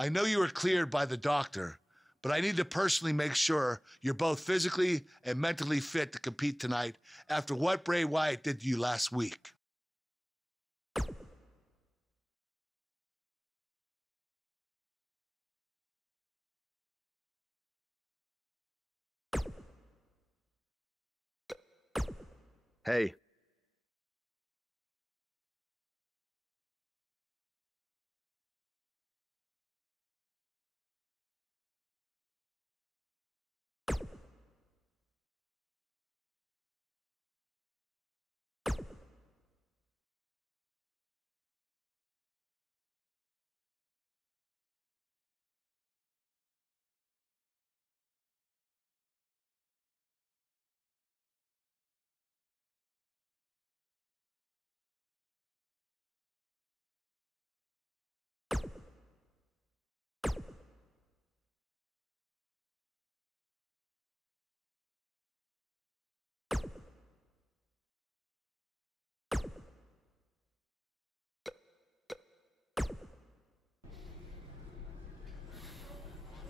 I know you were cleared by the doctor, but I need to personally make sure you're both physically and mentally fit to compete tonight after what Bray Wyatt did to you last week. Hey.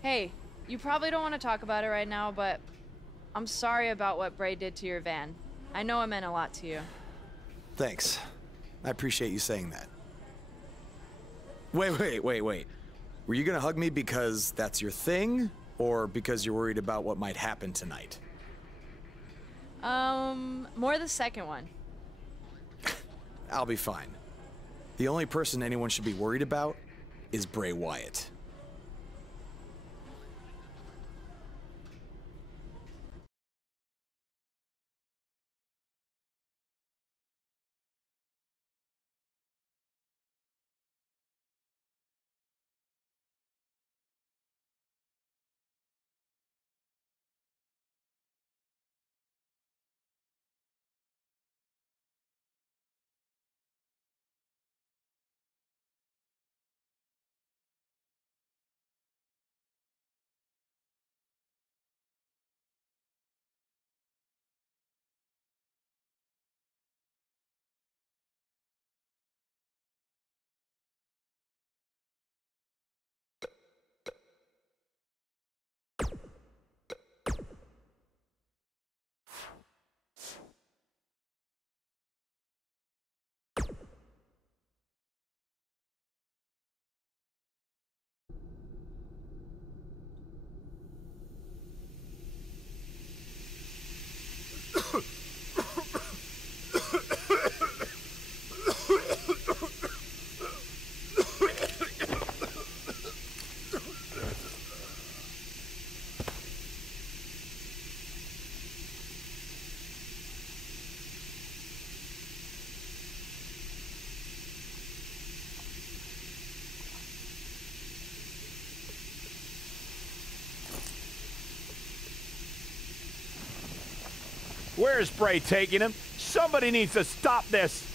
Hey, you probably don't want to talk about it right now, but I'm sorry about what Bray did to your van. I know it meant a lot to you. Thanks. I appreciate you saying that. Wait. Were you gonna hug me because that's your thing, or because you're worried about what might happen tonight? More the second one. I'll be fine. The only person anyone should be worried about is Bray Wyatt. Where's Bray taking him? Somebody needs to stop this.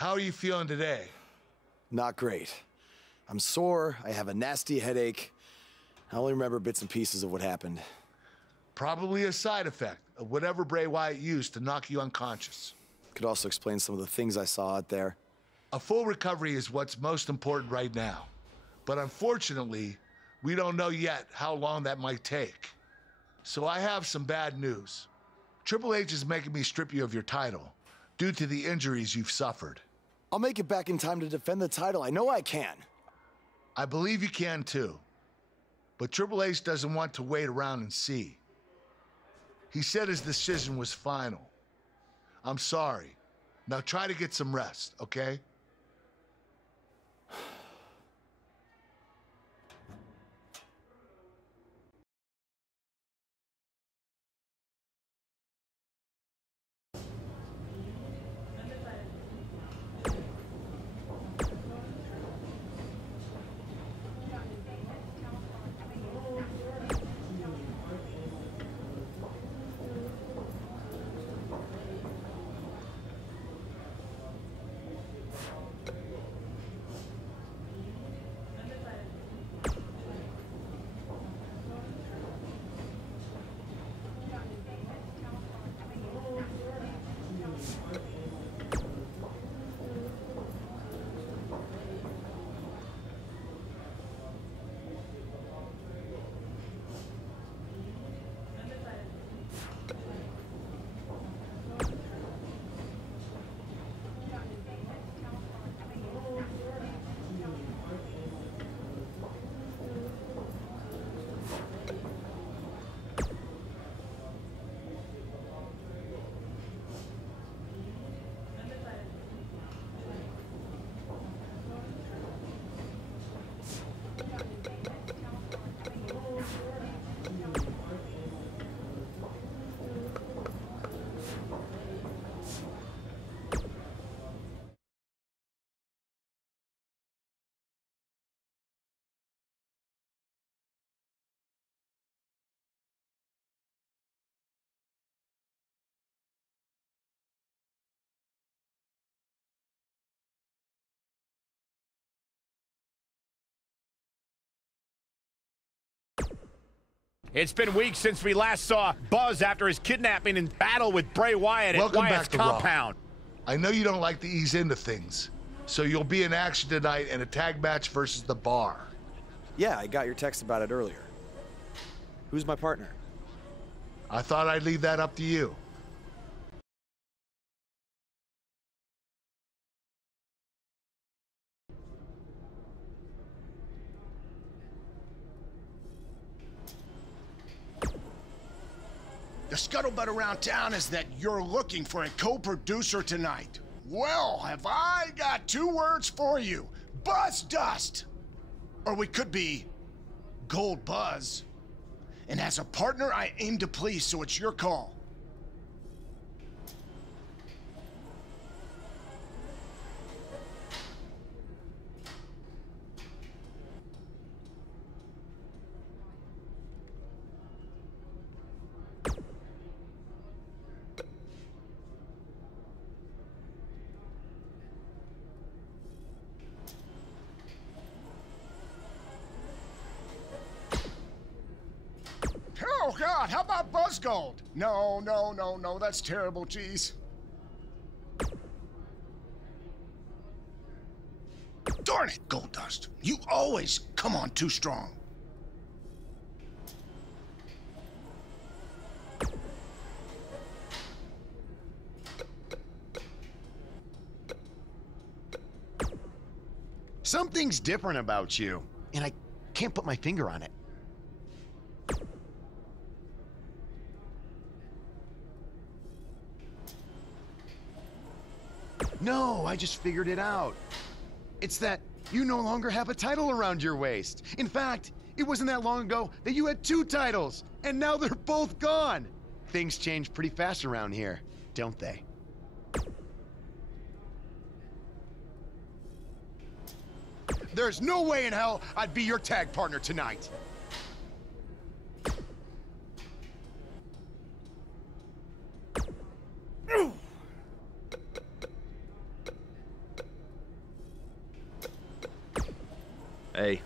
How are you feeling today? Not great. I'm sore, I have a nasty headache. I only remember bits and pieces of what happened. Probably a side effect of whatever Bray Wyatt used to knock you unconscious. Could also explain some of the things I saw out there. A full recovery is what's most important right now. But unfortunately, we don't know yet how long that might take. So I have some bad news. Triple H is making me strip you of your title due to the injuries you've suffered. I'll make it back in time to defend the title. I know I can. I believe you can too. But Triple H doesn't want to wait around and see. He said his decision was final. I'm sorry. Now try to get some rest, okay? It's been weeks since we last saw Buzz after his kidnapping and battle with Bray Wyatt at Welcome Wyatt's back to Raw. compound. I know you don't like to ease into things, so you'll be in action tonight in a tag match versus The Bar. Yeah, I got your text about it earlier. Who's my partner? I thought I'd leave that up to you. The scuttlebutt around town is that you're looking for a co-producer tonight. Well, have I got two words for you. Buzz Dust! Or we could be Gold Buzz. And as a partner, I aim to please, so it's your call. not? How about Buzz Gold? No, no, no, no. That's terrible, jeez. Darn it, Goldust. You always come on too strong. Something's different about you, and I can't put my finger on it. No, I just figured it out. It's that you no longer have a title around your waist. In fact, it wasn't that long ago that you had 2 titles, and now they're both gone. Things change pretty fast around here, don't they? There's no way in hell I'd be your tag partner tonight. Hey.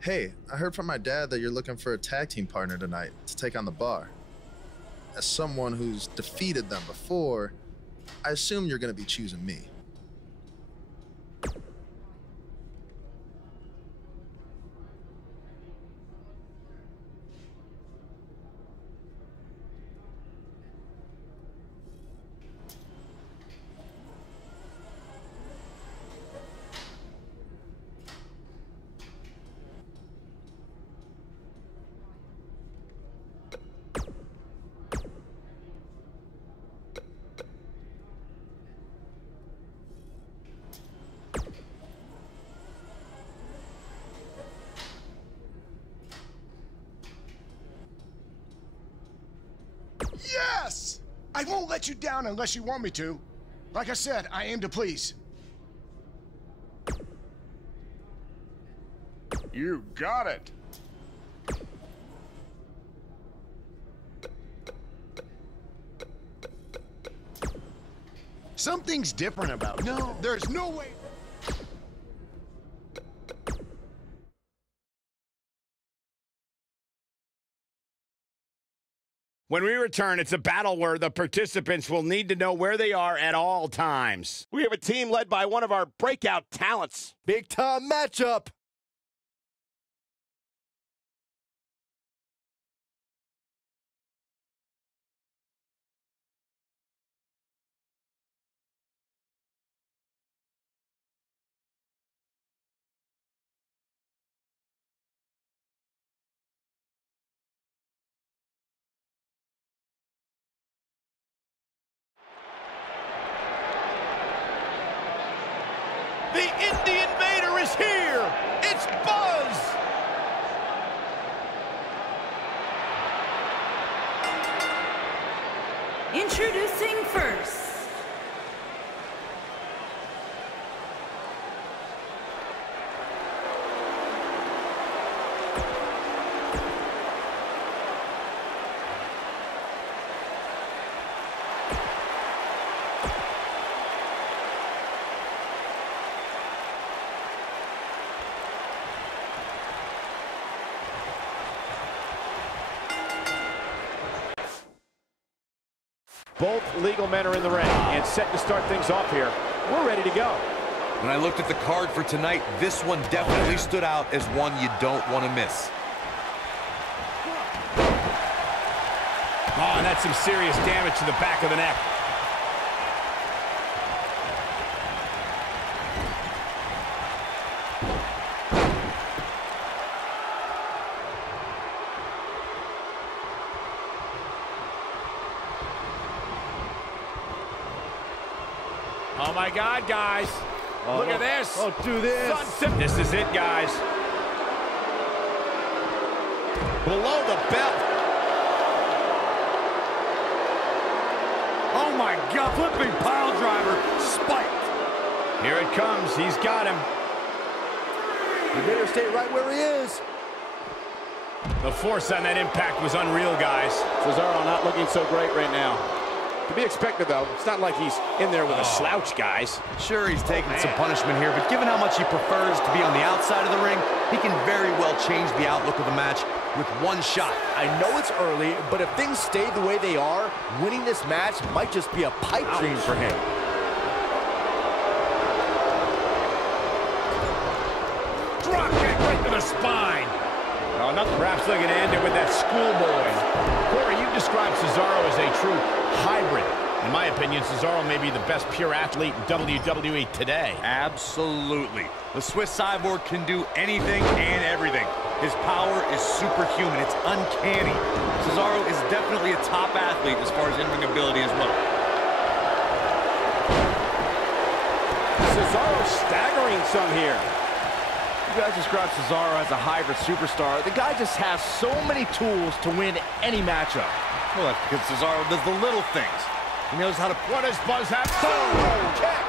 Hey, I heard from my dad that you're looking for a tag team partner tonight to take on the Bar. As someone who's defeated them before, I assume you're going to be choosing me. Yes! I won't let you down unless you want me to. Like I said, I aim to please. You got it. Something's different about you. No, there's no way. When we return, it's a battle where the participants will need to know where they are at all times. We have a team led by one of our breakout talents. Big time matchup. The Indie Invader is here! It's Buzz! Introducing first. Both legal men are in the ring and set to start things off here. We're ready to go. When I looked at the card for tonight, this one definitely stood out as one you don't want to miss. Oh, and that's some serious damage to the back of the neck. Oh, my God, guys. Look at this. Don't do this. This is it, guys. Below the belt. Oh, my God. Flipping pile driver. Spiked. Here it comes. He's got him. He better stay right where he is. The force on that impact was unreal, guys. Cesaro not looking so great right now. To be expected, though. It's not like he's in there with a slouch, guys. Sure, he's taking some punishment here, but given how much he prefers to be on the outside of the ring, he can very well change the outlook of the match with one shot. I know it's early, but if things stay the way they are, winning this match might just be a pipe dream for him. Drop kick right to the spine. Oh, nothing. Perhaps looking to end it with that schoolboy. Corey, you described Cesaro as a true hybrid. In my opinion, Cesaro may be the best pure athlete in WWE today. Absolutely. The Swiss Cyborg can do anything and everything. His power is superhuman. It's uncanny. Cesaro is definitely a top athlete as far as in-ring ability as well. Cesaro staggering some here. You guys describe Cesaro as a hybrid superstar. The guy just has so many tools to win any matchup. Well, that's because Cesaro does the little things. He knows how to... What does Buzz have? Boom! Kick!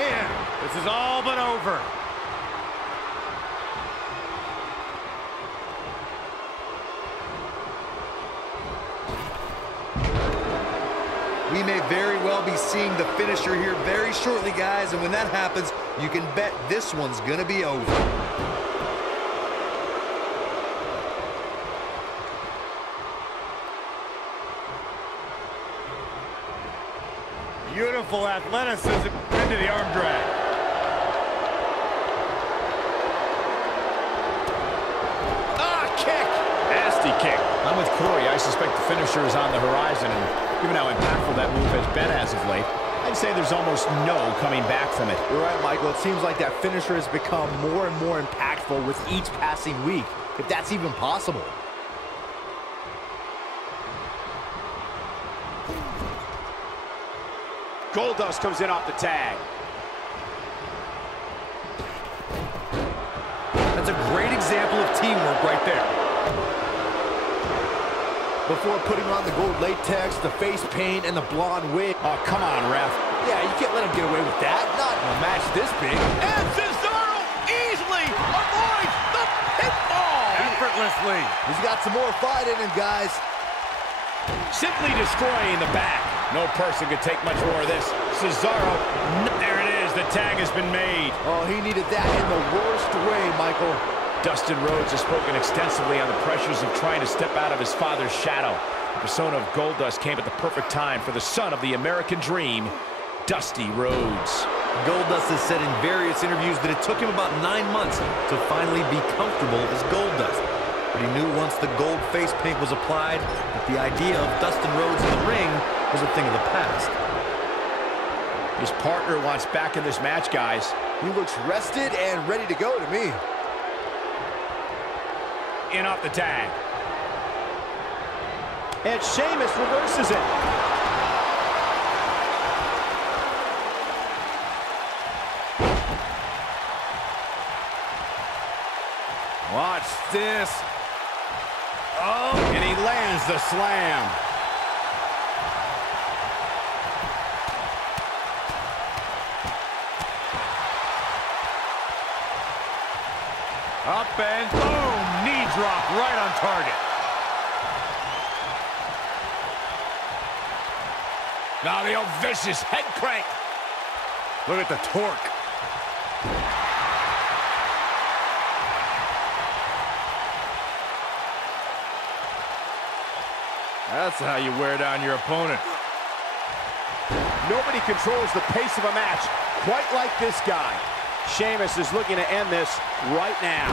Man, this is all but over. We may very well be seeing the finisher here very shortly, guys, and when that happens, you can bet this one's gonna be over. Beautiful athleticism into the arm drag. Kick! Nasty kick. I'm with Corey. I suspect the finisher is on the horizon, and given how impactful that move has been as of late, I'd say there's almost no coming back from it. You're right, Michael. It seems like that finisher has become more and more impactful with each passing week, if that's even possible. Goldust comes in off the tag. That's a great example of teamwork right there. Before putting on the gold latex, the face paint, and the blonde wig. Oh, come on, ref. Yeah, you can't let him get away with that. Not in a match this big. And Cesaro easily avoids the pinfall! Effortlessly. He's got some more fight in him, guys. Simply destroying the back. No person could take much more of this. Cesaro, there it is. The tag has been made. Oh, he needed that in the worst way, Michael. Dustin Rhodes has spoken extensively on the pressures of trying to step out of his father's shadow. The persona of Goldust came at the perfect time for the son of the American Dream, Dusty Rhodes. Goldust has said in various interviews that it took him about 9 months to finally be comfortable as Goldust. But he knew once the gold face paint was applied that the idea of Dustin Rhodes in the ring was a thing of the past. His partner wants back in this match, guys. He looks rested and ready to go to me. In off the tag. And Sheamus reverses it. Watch this. Oh, and he lands the slam. Up and boom, knee drop right on target. Now the old vicious head crank. Look at the torque. That's how you wear down your opponent. Nobody controls the pace of a match quite like this guy. Sheamus is looking to end this right now.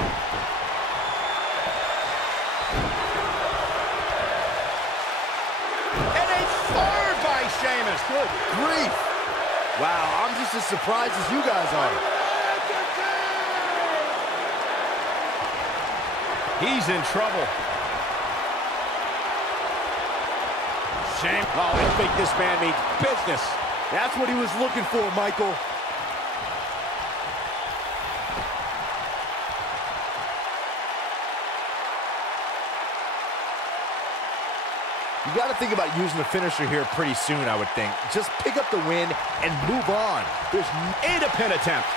And a forward by Sheamus. Good grief. Wow, I'm just as surprised as you guys are. He's in trouble. Oh, I think this man means business. That's what he was looking for, Michael. You got to think about using the finisher here pretty soon, I would think. Just pick up the win and move on. There's a pin attempt.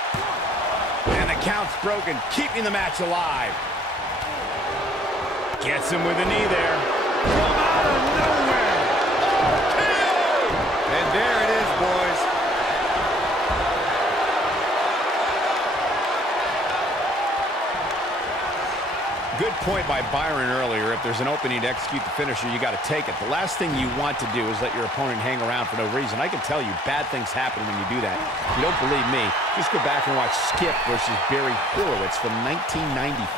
And the count's broken, keeping the match alive. Gets him with a knee there. From out of nowhere. And there it is, boys. Good point by Byron earlier. If there's an opening to execute the finisher, you got to take it. The last thing you want to do is let your opponent hang around for no reason. I can tell you, bad things happen when you do that. If you don't believe me, just go back and watch Skip versus Barry Horowitz from 1995.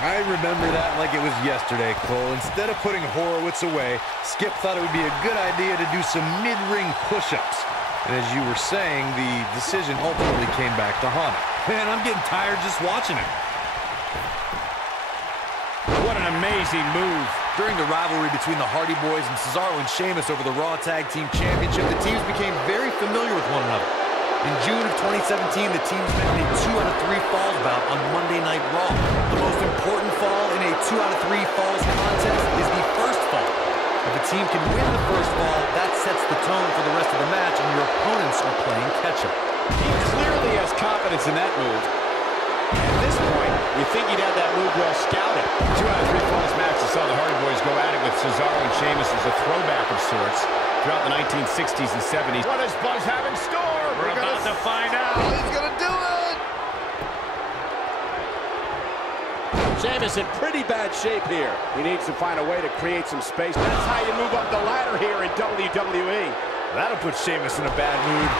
I remember that like it was yesterday, Cole. Instead of putting Horowitz away, Skip thought it would be a good idea to do some mid-ring push-ups. And as you were saying, the decision ultimately came back to haunt him. Man, I'm getting tired just watching it. What an amazing move. During the rivalry between the Hardy Boys and Cesaro and Sheamus over the Raw Tag Team Championship, the teams became very familiar with one another. In June of 2017, the teams met in a 2 out of 3 falls bout on Monday Night Raw. The most important fall in a 2 out of 3 falls contest is the first fall. If a team can win the first fall, that sets the tone for the rest of the match, and your opponents are playing catch-up. He clearly has confidence in that move. At this point, you think he'd have that move well scouted. 2 out of 3 falls matches saw the Hardy Boys go at it with Cesaro and Sheamus as a throwback of sorts throughout the 1960s and 70s. What does Buzz have in store? We're about to find out. He's going to do it! Sheamus in pretty bad shape here. He needs to find a way to create some space. That's how you move up the ladder here in WWE. That'll put Sheamus in a bad mood.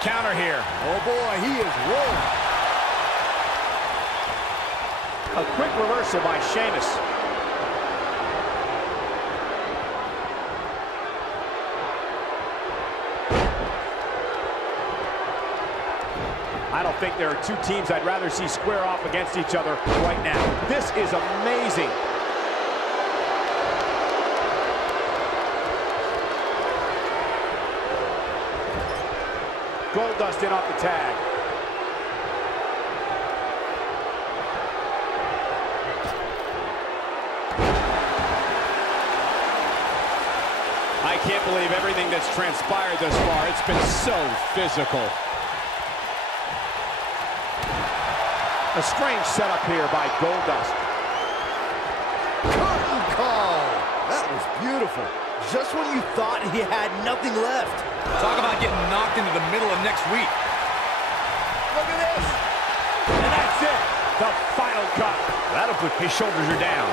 Counter here. Oh boy, he is rolling. A quick reversal by Sheamus. I don't think there are two teams I'd rather see square off against each other right now. This is amazing. Goldust in off the tag. I can't believe everything that's transpired thus far. It's been so physical. A strange setup here by Goldust. Curtain call. That was beautiful. Just when you thought he had nothing left. Talk about getting knocked into the middle of next week. Look at this. And that's it. The final cut. That'll put his shoulders are down.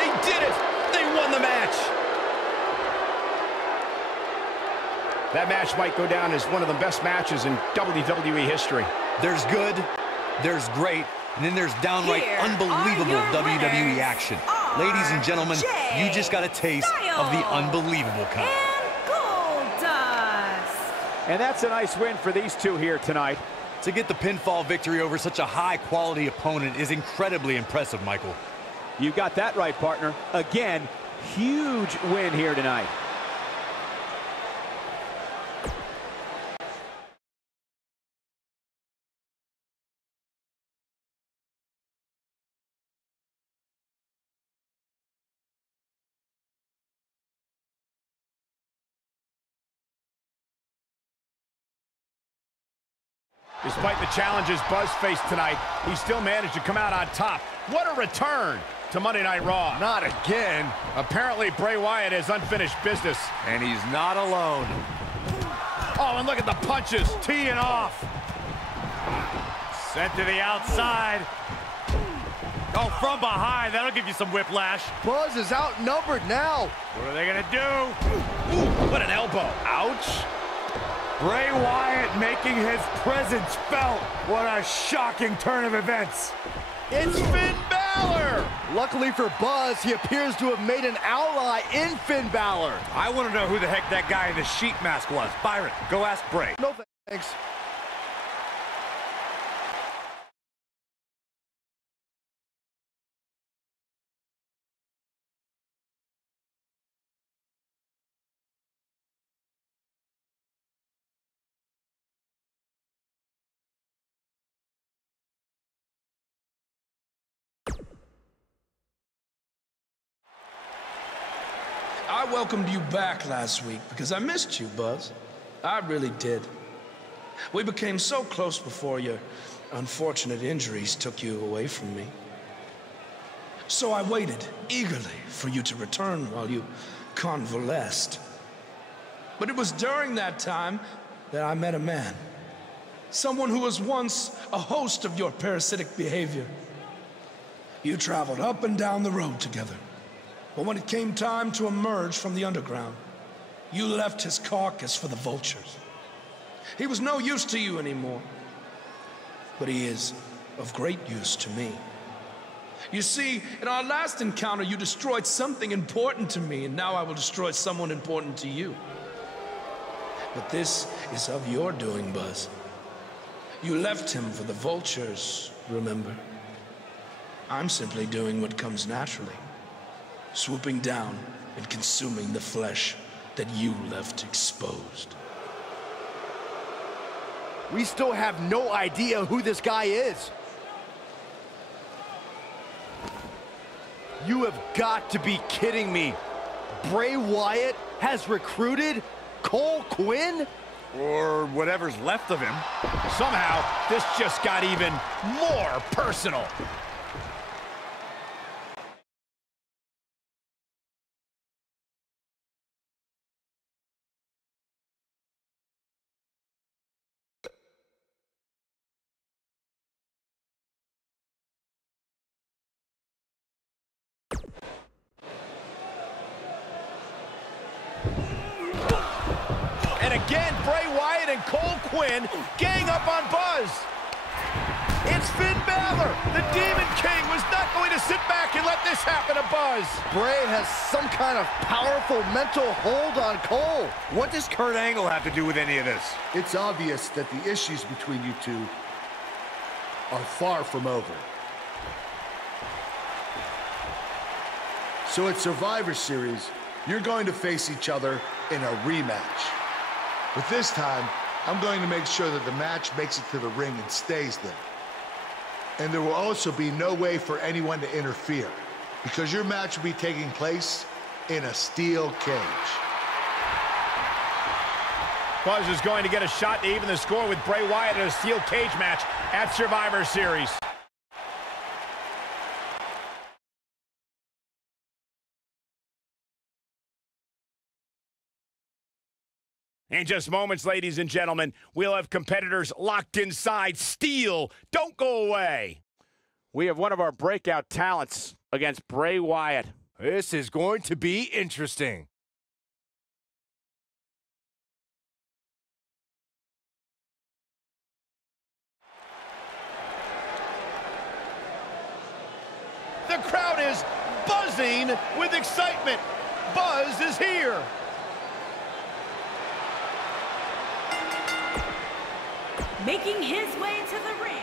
They did it. They won the match. That match might go down as one of the best matches in WWE history. There's good, there's great, and then there's downright unbelievable WWE action. Ladies and gentlemen, you just got a taste of the unbelievable kind. And Goldust. And that's a nice win for these two here tonight. To get the pinfall victory over such a high-quality opponent is incredibly impressive, Michael. You got that right, partner. Again, huge win here tonight. Despite the challenges Buzz faced tonight, he still managed to come out on top. What a return to Monday Night Raw. Not again. Apparently, Bray Wyatt has unfinished business. And he's not alone. Oh, and look at the punches, teeing off. Sent to the outside. Oh, from behind. That'll give you some whiplash. Buzz is outnumbered now. What are they going to do? Ooh, what an elbow. Ouch. Bray Wyatt making his presence felt. What a shocking turn of events. It's Finn Balor! Luckily for Buzz, he appears to have made an ally in Finn Balor. I want to know who the heck that guy in the sheep mask was. Byron, go ask Bray. No thanks. I welcomed you back last week because I missed you, Buzz. I really did. We became so close before your unfortunate injuries took you away from me. So I waited eagerly for you to return while you convalesced. But it was during that time that I met a man. Someone who was once a host of your parasitic behavior. You traveled up and down the road together. But when it came time to emerge from the underground, you left his carcass for the vultures. He was no use to you anymore. But he is of great use to me. You see, in our last encounter, you destroyed something important to me, and now I will destroy someone important to you. But this is of your doing, Buzz. You left him for the vultures, remember? I'm simply doing what comes naturally, swooping down and consuming the flesh that you left exposed. We still have no idea who this guy is. You have got to be kidding me. Bray Wyatt has recruited Cole Quinn? Or whatever's left of him. Somehow, this just got even more personal. Again, Bray Wyatt and Cole Quinn gang up on Buzz. It's Finn Balor. The Demon King was not going to sit back and let this happen to Buzz. Bray has some kind of powerful mental hold on Cole. What does Kurt Angle have to do with any of this? It's obvious that the issues between you two are far from over. So at Survivor Series, you're going to face each other in a rematch. But this time, I'm going to make sure that the match makes it to the ring and stays there. And there will also be no way for anyone to interfere, because your match will be taking place in a steel cage. Buzz is going to get a shot to even the score with Bray Wyatt in a steel cage match at Survivor Series. In just moments, ladies and gentlemen, we'll have competitors locked inside steel. Don't go away. We have one of our breakout talents against Bray Wyatt. This is going to be interesting. The crowd is buzzing with excitement. Buzz is here. Making his way to the ring.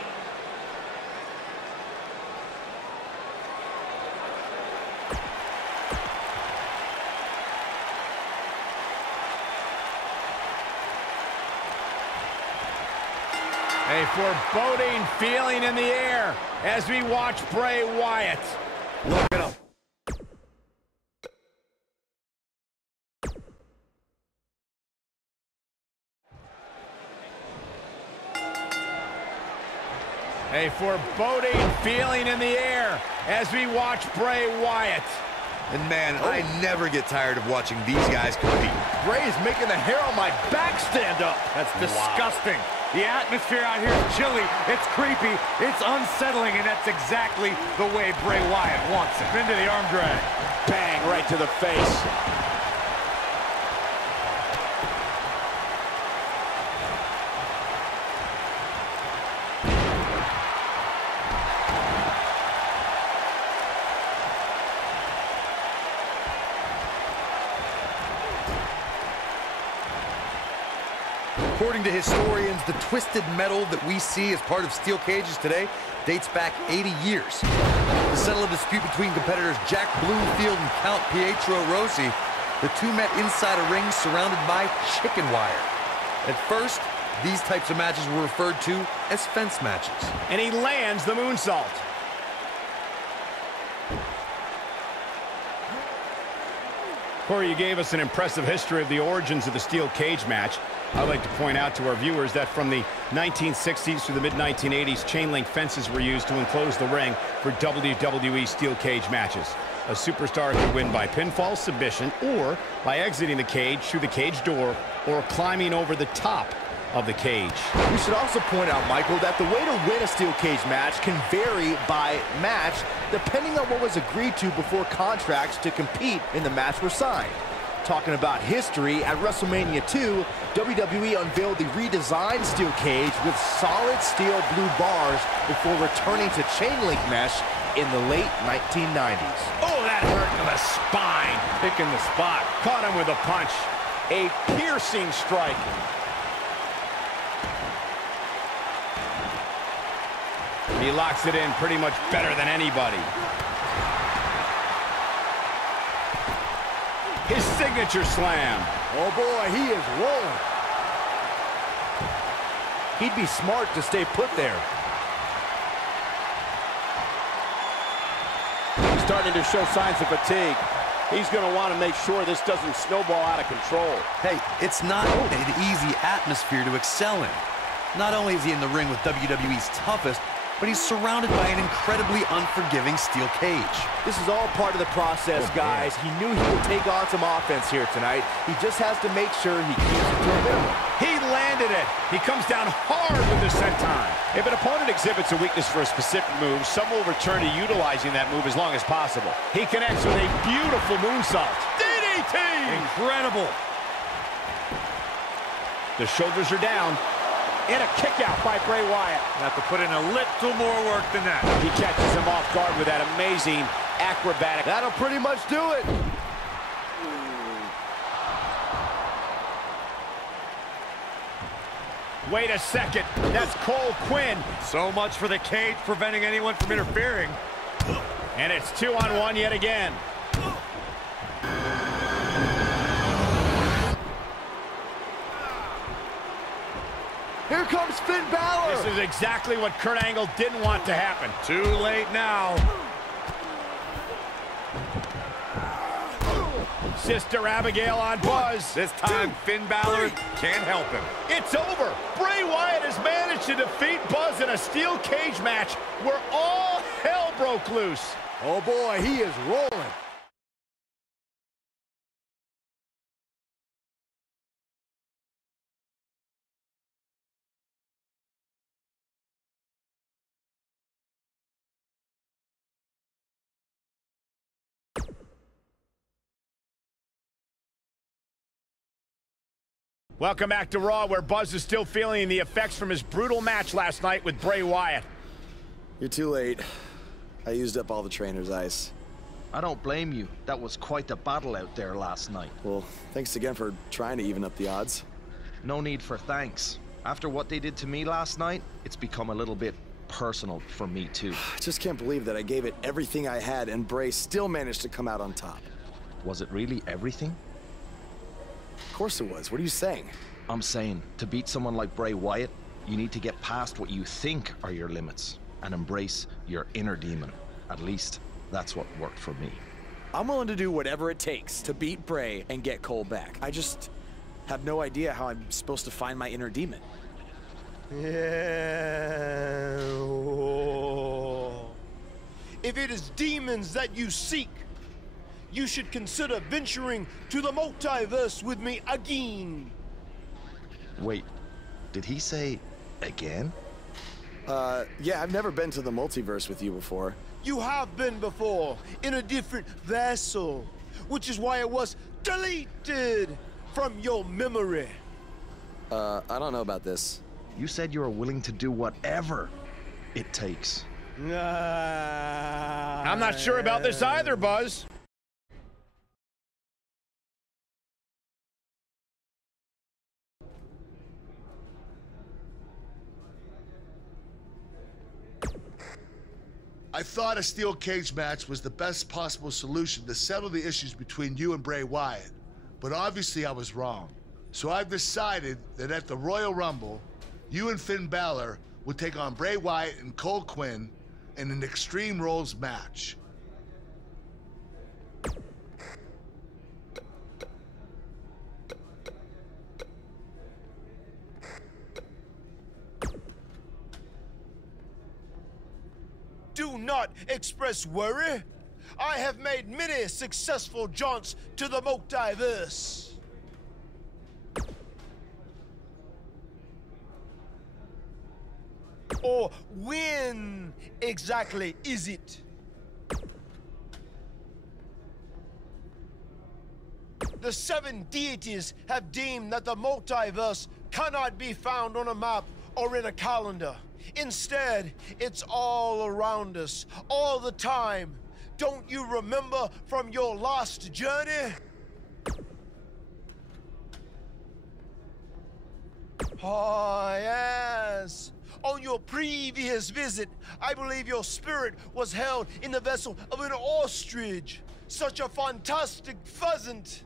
A foreboding feeling in the air as we watch Bray Wyatt. Look at him. A foreboding feeling in the air as we watch Bray Wyatt. And man, I never get tired of watching these guys compete. Bray is making the hair on my back stand up. That's disgusting. Wow. The atmosphere out here is chilly, it's creepy, it's unsettling, and that's exactly the way Bray Wyatt wants it. Into the arm drag. Bang, right to the face. According to historians, the twisted metal that we see as part of steel cages today dates back 80 years. To settle a dispute between competitors Jack Bloomfield and Count Pietro Rossi, the two met inside a ring surrounded by chicken wire. At first, these types of matches were referred to as fence matches. And he lands the moonsault. Corey, you gave us an impressive history of the origins of the steel cage match. I'd like to point out to our viewers that from the 1960s through the mid-1980s, chain link fences were used to enclose the ring for WWE steel cage matches. A superstar could win by pinfall, submission, or by exiting the cage through the cage door, or climbing over the top of the cage. We should also point out, Michael, that the way to win a steel cage match can vary by match, depending on what was agreed to before contracts to compete in the match were signed. Talking about history, at WrestleMania 2, WWE unveiled the redesigned steel cage with solid steel blue bars before returning to chain link mesh in the late 1990s. Oh, that hurt to the spine. Picking the spot. Caught him with a punch. A piercing strike. He locks it in pretty much better than anybody. His signature slam. Oh boy, he is rolling. He'd be smart to stay put there. He's starting to show signs of fatigue. He's going to want to make sure this doesn't snowball out of control. Hey, it's not an easy atmosphere to excel in. Not only is he in the ring with WWE's toughest, but he's surrounded by an incredibly unforgiving steel cage. This is all part of the process, guys. He knew he would take on some offense here tonight. He just has to make sure he keeps it to a minimum. He landed it. He comes down hard with the senton. If an opponent exhibits a weakness for a specific move, some will return to utilizing that move as long as possible. He connects with a beautiful moonsault. DDT! Incredible. The shoulders are down. And a kick out by Bray Wyatt. Have to put in a little more work than that. He catches him off guard with that amazing acrobatic. That'll pretty much do it. Wait a second. That's Cole Quinn. So much for the cage preventing anyone from interfering. And it's 2-on-1 yet again. Here comes Finn Balor. This is exactly what Kurt Angle didn't want to happen. Too late now. Sister Abigail on Buzz. This time, Finn Balor can't help him. It's over. Bray Wyatt has managed to defeat Buzz in a steel cage match where all hell broke loose. Oh boy, he is rolling. Welcome back to Raw, where Buzz is still feeling the effects from his brutal match last night with Bray Wyatt. You're too late. I used up all the trainer's ice. I don't blame you. That was quite the battle out there last night. Well, thanks again for trying to even up the odds. No need for thanks. After what they did to me last night, it's become a little bit personal for me too. I just can't believe that I gave it everything I had and Bray still managed to come out on top. Was it really everything? Of course it was. What are you saying? I'm saying, to beat someone like Bray Wyatt, you need to get past what you think are your limits and embrace your inner demon. At least, that's what worked for me. I'm willing to do whatever it takes to beat Bray and get Cole back. I just have no idea how I'm supposed to find my inner demon. Yeah. If it is demons that you seek, you should consider venturing to the multiverse with me again. Wait, did he say again? Yeah, I've never been to the multiverse with you before. You have been before, in a different vessel, which is why it was deleted from your memory. I don't know about this. You said you were willing to do whatever it takes. I'm not sure about this either, Buzz. I thought a steel cage match was the best possible solution to settle the issues between you and Bray Wyatt, but obviously I was wrong. So I've decided that at the Royal Rumble, you and Finn Balor will take on Bray Wyatt and Cole Quinn in an Extreme Rules match. do not express worry. I have made many successful jaunts to the multiverse. Or when exactly is it? The 7 deities have deemed that the multiverse cannot be found on a map or in a calendar. Instead, it's all around us, all the time. Don't you remember from your last journey? Oh, yes. On your previous visit, I believe your spirit was held in the vessel of an ostrich. Such a fantastic pheasant.